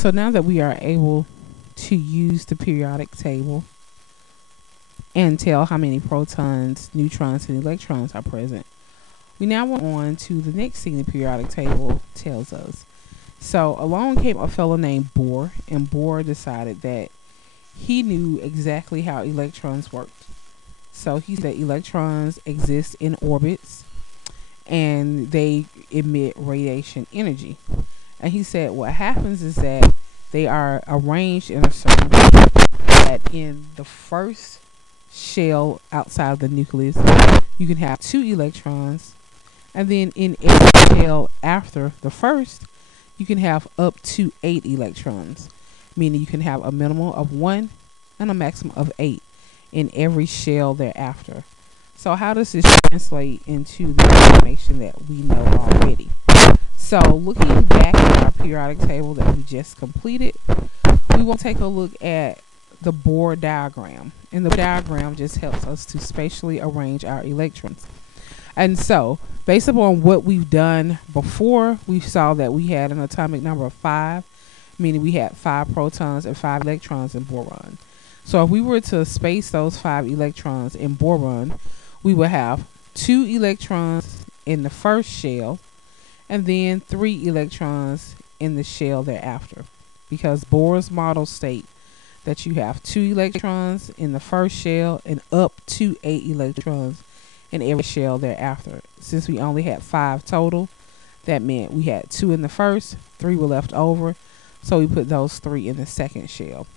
So now that we are able to use the periodic table and tell how many protons, neutrons, and electrons are present, we now went on to the next thing the periodic table tells us. So along came a fellow named Bohr, and Bohr decided that he knew exactly how electrons worked. So he said electrons exist in orbits and they emit radiation energy. And he said what happens is that they are arranged in a certain way that in the first shell outside of the nucleus, you can have 2 electrons, and then in every shell after the first, you can have up to 8 electrons, meaning you can have a minimum of 1 and a maximum of 8 in every shell thereafter. So how does this translate into the information that we know already? So looking back at our periodic table that we just completed, we will take a look at the Bohr diagram. And the diagram just helps us to spatially arrange our electrons. And so, based upon what we've done before, we saw that we had an atomic number of 5, meaning we had 5 protons and 5 electrons in boron. So if we were to space those 5 electrons in boron, we would have 2 electrons in the first shell and then 3 electrons in the shell thereafter. Because Bohr's model state that you have 2 electrons in the first shell and up to 8 electrons in every shell thereafter. Since we only had 5 total, that meant we had 2 in the first, 3 were left over, so we put those 3 in the second shell.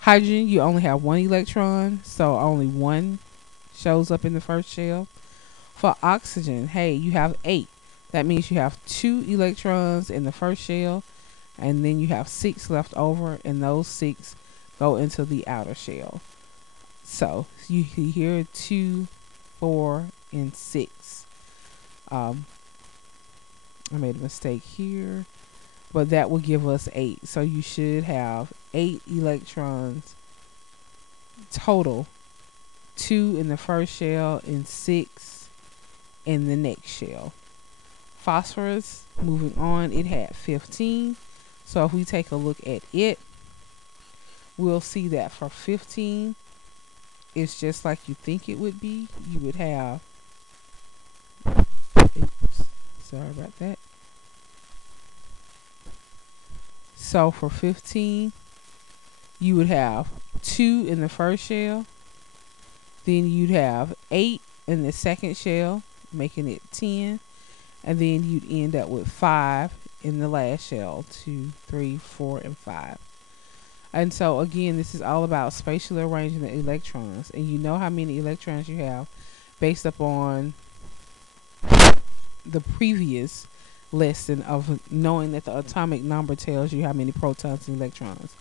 Hydrogen, you only have 1 electron, so only 1 shows up in the first shell. For oxygen, hey, you have 8. That means you have 2 electrons in the first shell, and then you have 6 left over, and those 6 go into the outer shell. So you hear 2, 4, and 6. I made a mistake here, but that will give us 8. So you should have 8 electrons total, 2 in the first shell and 6 in the next shell. Phosphorus, moving on, it had 15. So if we take a look at it, we'll see that for 15, it's just like you think it would be. You would have, oops, sorry about that. So for 15, you would have 2 in the first shell, then you'd have 8 in the second shell, making it 10, and then you'd end up with 5 in the last shell, 2, 3, 4, and 5. And so again, this is all about spatially arranging the electrons, and you know how many electrons you have based upon the previous lesson of knowing that the atomic number tells you how many protons and electrons.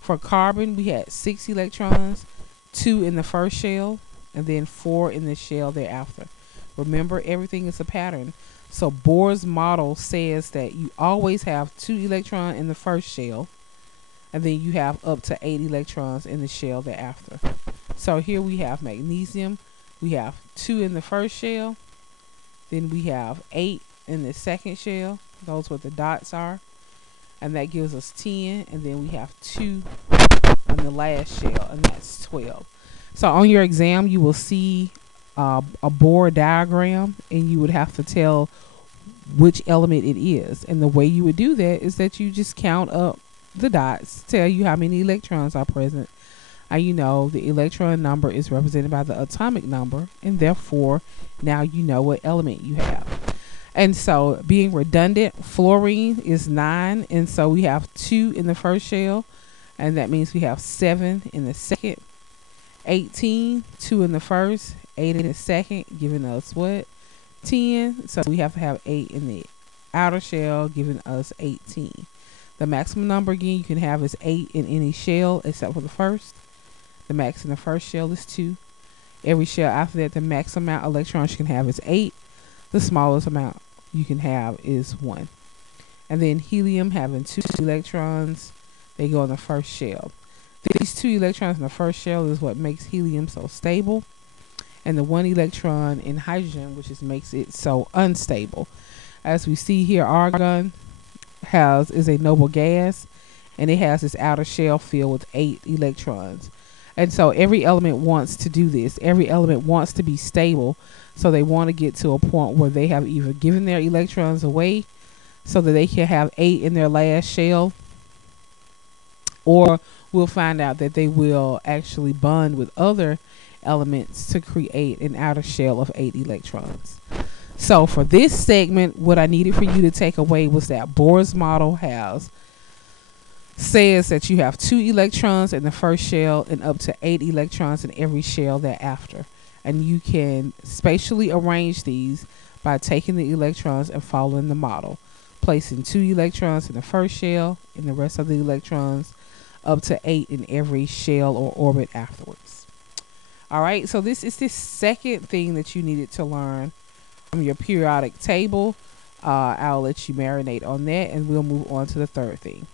For carbon, we had 6 electrons, 2 in the first shell, and then 4 in the shell thereafter. Remember, everything is a pattern. So Bohr's model says that you always have 2 electrons in the first shell, and then you have up to 8 electrons in the shell thereafter. So here we have magnesium. We have 2 in the first shell, then we have 8 in the second shell. Those what the dots are, and that gives us 10. And then we have 2 on the last shell, and that's 12. So on your exam, you will see a Bohr diagram, and you would have to tell which element it is. And the way you would do that is that you just count up the dots, tell you how many electrons are present, and you know the electron number is represented by the atomic number, and therefore now you know what element you have. And so, being redundant, fluorine is 9, and so we have 2 in the first shell, and that means we have 7 in the second. 18, 2 in the first, 8 in the second, giving us what? 10. So we have to have 8 in the outer shell, giving us 18. The maximum number again you can have is 8 in any shell except for the first. The max in the first shell is 2. Every shell after that, the maximum amount of electrons you can have is 8. The smallest amount you can have is 1. And then helium, having 2 electrons, they go in the first shell. These 2 electrons in the first shell is what makes helium so stable, and the 1 electron in hydrogen, which makes it so unstable. As we see here, argon is a noble gas, and it has this outer shell filled with 8 electrons. And so every element wants to do this. Every element wants to be stable. So they want to get to a point where they have either given their electrons away so that they can have 8 in their last shell, or we'll find out that they will actually bond with other elements to create an outer shell of 8 electrons. So for this segment, what I needed for you to take away was that Bohr's model says that you have 2 electrons in the first shell and up to 8 electrons in every shell thereafter. And you can spatially arrange these by taking the electrons and following the model, placing 2 electrons in the first shell and the rest of the electrons up to 8 in every shell or orbit afterwards. Alright, so this is the second thing that you needed to learn from your periodic table. I'll let you marinate on that, and we'll move on to the third thing.